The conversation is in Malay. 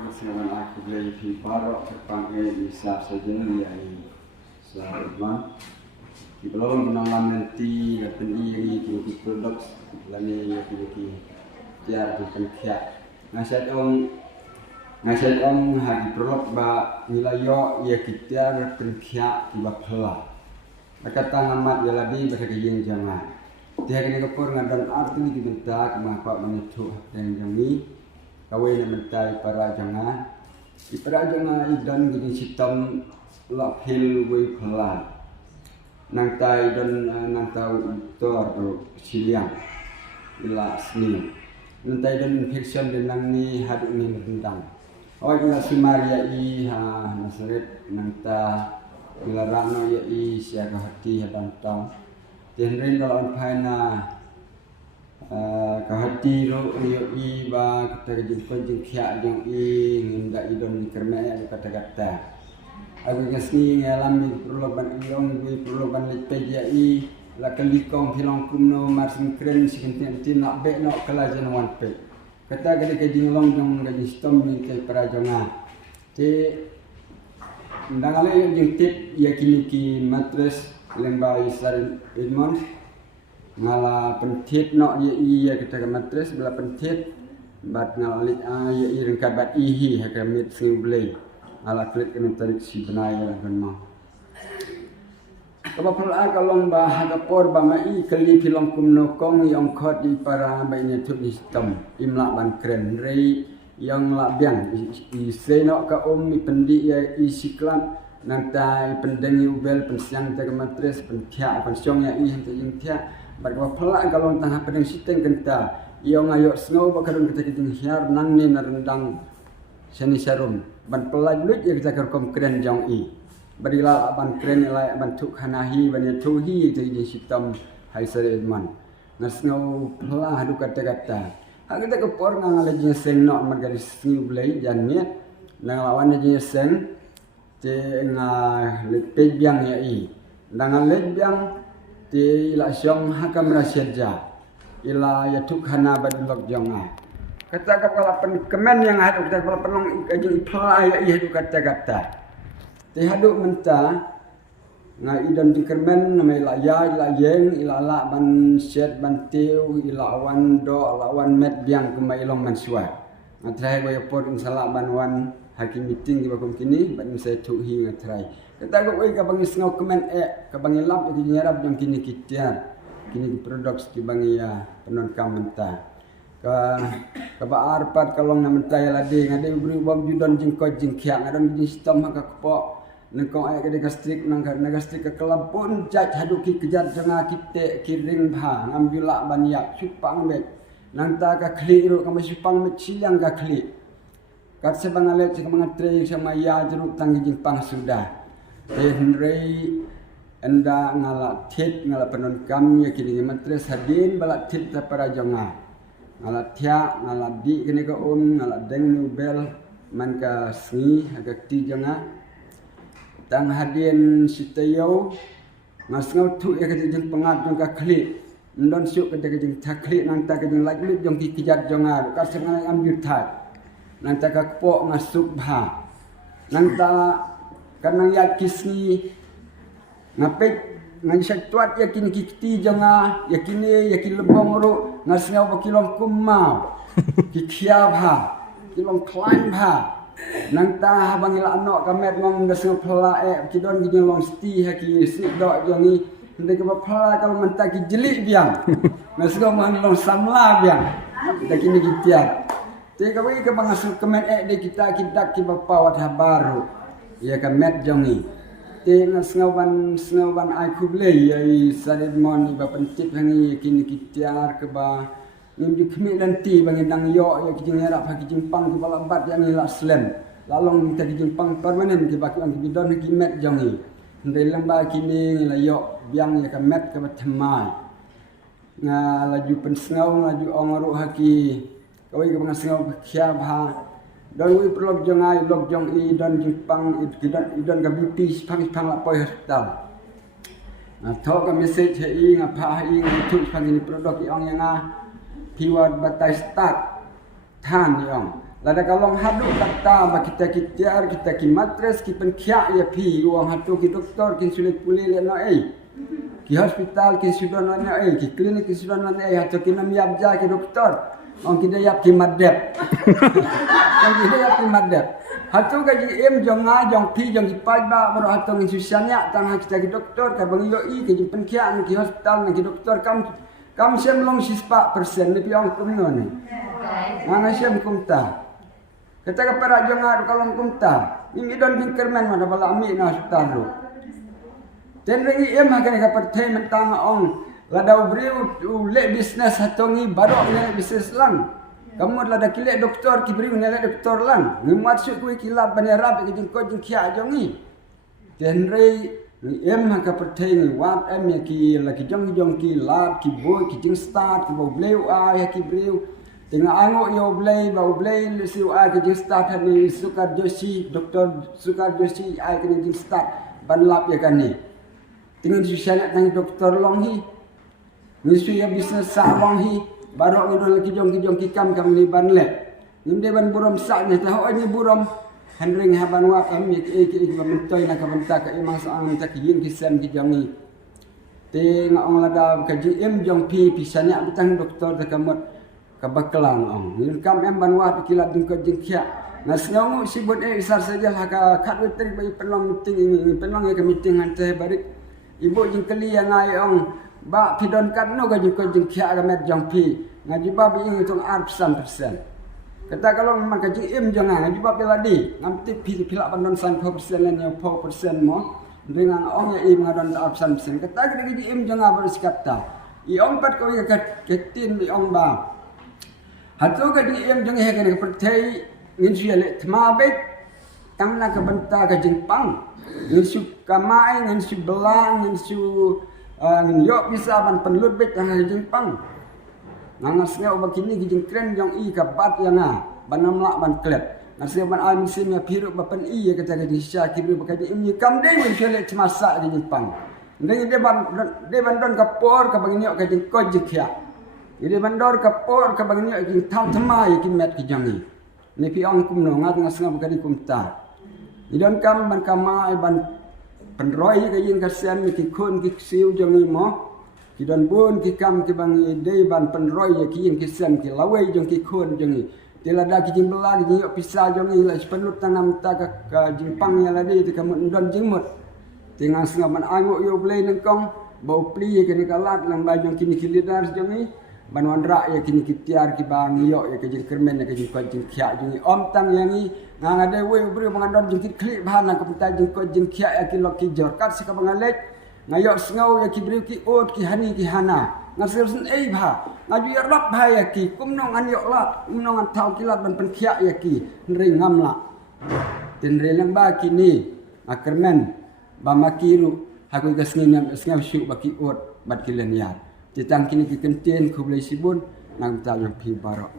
dengan aku beli di Barok terpanggil bisa saja liai selama di belum menanam nanti dan iri di produk lani di tiar di pengkiat nasihat om hari produk ba nilayo ia tiar pengkiat di bapela maka tangamat ya lebih berkejeng jangan dia kena kepur ngadang arti di bentak maka menyutuh dan jami kawin mentai para jangan di para jangan idan gini sitam laphil wei pelan nang tai dan nang tau tor siliang ila seni nang tai dan infection dan nang ni hadu ni rendang oh ila sumaria i ha nasret nang ta ila rano ya i siaga hati hadan tang tenren dalam paina kahati ro yo i ba kata jumpa jengkia jeng i nginda idon kermaya kata-kata aku ngasni ngalami perloban iong gue perloban lepeja i la kalikong hilong kumno marsin kren sikentin nak be nok kalajan wan pe kata gade kajing long jong gaji stom ni kai prajonga te ndangale jeng tip yakini ki matres lembai sarin Edmond ngala pentit nok ye kita matres bela pentit bat ngali ye iring kabat ihi hakamit siblei ala klik kena tarik si benaya dan mah kapal kalong bah hagapor ba mai kali filong kumno kong yang khot di para bainnya tu di sistem imla ban kren rei yang la biang i seno ka i pendi ya i siklan nang tai pendengi ubel pensiang jaga matres pentia pensiong ya i hente intia bar kapal kalong tangah pedeng siteng kenta yang ayo snow bakarun kita kiting hiar nang ni narendang seni sarum ban pelaj lut ya kita kerkom kren jong i barila ban kren ilai ban tuk hanahi ban tuhi jadi sistem hai sereman nasno pela hadu kata-kata hak kita kepor nang ala jin sen nok margari sni blai jannya nang lawan jin sen te nga lepe biang ya i nang le biang te ila syong hakam rasyadja ila ya tuk hana ban lok jong a kata kepala kemen yang hadu kata kepala penong kajing ipla ya i hadu kata-kata te hadu menta nga idan di kemen nama ila ya ila yeng ila la ban syed ban teu ila awan do ila awan met biang kuma ilong man suai ngatrai boy pot insalah ban wan hakim meeting di bakum kini ban saya tuhi ngatrai kata ko oi ka bangi sngau kemen ka bangi lap ki nyarap jong kini kitian kini produk di bangi ya penon kamenta ka ba arpat kalong na mentai lade ngade beri bom judon jingko jingkia ngadon di sistem hak kepo nengkong ay kade gastrik nang gastrik ke kelapun jaj haduki kejar janga kite kiring bha ngambilak banyak supang bet nang ta ka kli ru ka supang met siang ka kli kat sebangale cik mangatre sama ya jeruk tanggi jingpang sudah henrei enda ngala tit ngala penon kam ya kini matres hadin balak tit ta para jonga ngala tia ngala di kini ka ngala deng nubel man ka sni agak ti jonga tang hadin sitayo ngasngau tu ya ka jeng pengat jong ka kli ndon syuk ka jeng takli nang ta ka jeng lajlit jong ki kijat jonga ka sengai ambil tat nang ta ka po ngasuk bha nang ta kanang ya kisni ngapet ngan syatuat yakin kikti jonga yakini yakin lebong ru ngasngau bakilong kumau kikia bha kilong klaim bha nang ta bangila anok kamet ngom ngasngau pela kidon gijeng long sti haki sidok jongi ndek ba pela kalau menta ki jelik biang ngasngau mang samla biang dakini kitian te ka bagi ka bangasul kemet de kita kidak ki bapawat habaru ya kamet jongi te ngasngawan ai kublei ai salimon iba pentit hangi kini kitiar ke ba nim di kemi nanti bangi dang yo ya kijing erap ha kijing pang ki balambat yang ila slam lalong minta kijing pang permanen ki baki ang bidon ki met jongi ndai lamba kini la yo biang ya ka met ka batamai nga laju pensngau laju ongaru haki kawai ka bangasngau khia bha dan we blog jong ai blog jong i dan jipang idan ka BP pang la poi hospital na thok ka message he nga pha hi thu pang ni produk i ong yang a piwat batai start than yong Lada kalong hadu kata ba kita kitiar kita ki matres ki penkia ya pi uang hatu ki doktor ki sulit pulih le no ki hospital ki sudah no ki klinik ki sudah no hatu ki nam yabja ki doktor ong ki dayap ki madep ong ki dayap ki madep hatu ka ji em jong nga jong pi jong ki pai ba baro hatu ki susanya tang kita ki doktor ka bang yo ki penkia ki hospital ki doktor kam sem long 6% ni pi ong kumno ni nga sem kumta kata ka para jangar kalong kumta ini don bingkerman mana bala ami na hospital ro ten ringi em hakan ka perthe mentang ong lada ubriu le business hatongi barok ne business lang kamu lada kile doktor ki briu ne doktor lang ni maksud ku kilap banera ke jingko jingkia jongi ten ri em ka perthe ni wat em ki la ki jong ki lab ki boy ki jing start ki bo bleu ya ki briu tengah angok yo bau blay siu ai ke start ni Sukar Joshi Dr. Sukar Joshi ai ke ni start ban lap ya kan ni tengah susah tang doktor long hi ni su ya business sa long hi baru ni lagi jong kam ni ban le ni de ban buram sa ni tahu ni buram handring ha ban wa am ke mentoi na ka benta ka imang sa ang ta yin ki sen ki jong ni tengah ong lada ka ji em jong pi pisanya betang doktor ta kamot kabaklang ong ni kam em banwa kilat ding ko jingkia nasnong sibut isar saja ka khatwetri bai penlong meeting ini penlong ke meeting ante barik ibu jingkeli yang ai ong ba pidon katno ga jing ko jingkia ga met jong pi ngaji ba bi ing tung 100%. Kata kalau memang kaji em jangan ngaji ba peladi ngamti pi pilak pandon 100% lan yo 4% mo dengan ong ya im ngadon 100%. Kata kaji em jangan bersikata i ong pat ko ka ketin bi ong ba hatu ka di em jeng he ka pertai ngin su le thma be tang na ka banta ka jingpang ngin su kamai ngin su belang ngin su ngin yo bisa ban penlut be tang ka jingpang nangas ngau bakini ki jing kren jong i ka bat yana banam la ban klep nasi ban al musim ya piru bapan i ya kata ka di sya kiru ka di em kam dei ngin su le thma sa ka jingpang ndeng de ban don ka por ka bangini ka jing ko jikya jadi bandor kapor ka bagni ki thau thamai ki met ki jangi ni pi ong kum no ngat ngas ngab kadi kum ta idon kam ban kamai ban penroi ka yin ka sen ki khun ki siu jangi mo ki don bun ki kam ki bangi de ban penroi ki yin ki sen ki lawai jong ki khun jangi tilada ki jing bela ki yo pisa jangi la penut tanam ta ka jingpang ya la de ti kam don jingmut tingang ngab ban angu yo blei nang kong bau pli ke ni kalat lang ba jong kini kilidar jangi banwan ra ya kini kitiar ki bang yo ya ke jing kermen ya ke jing ko jing khia jing om tang yang ni nganga de we bri bangadon jing klik bahan na kapita jing ko jing khia ya ki lok ki jor kat sika bangalek ngayo sngau ya ki bri ki ot ki hani ki hana ngasir sen ei bha ngaju ya rap bha ya ki kumnong an yo la kumnong an thau kilat ban pen khia ya ki ring ngam la tin relang ba kini akermen ba makiru haku gasngin ngam syu ba ki ot bat kilen ya Titang kini kikentien ku boleh sibun nang tahu yang pi barok.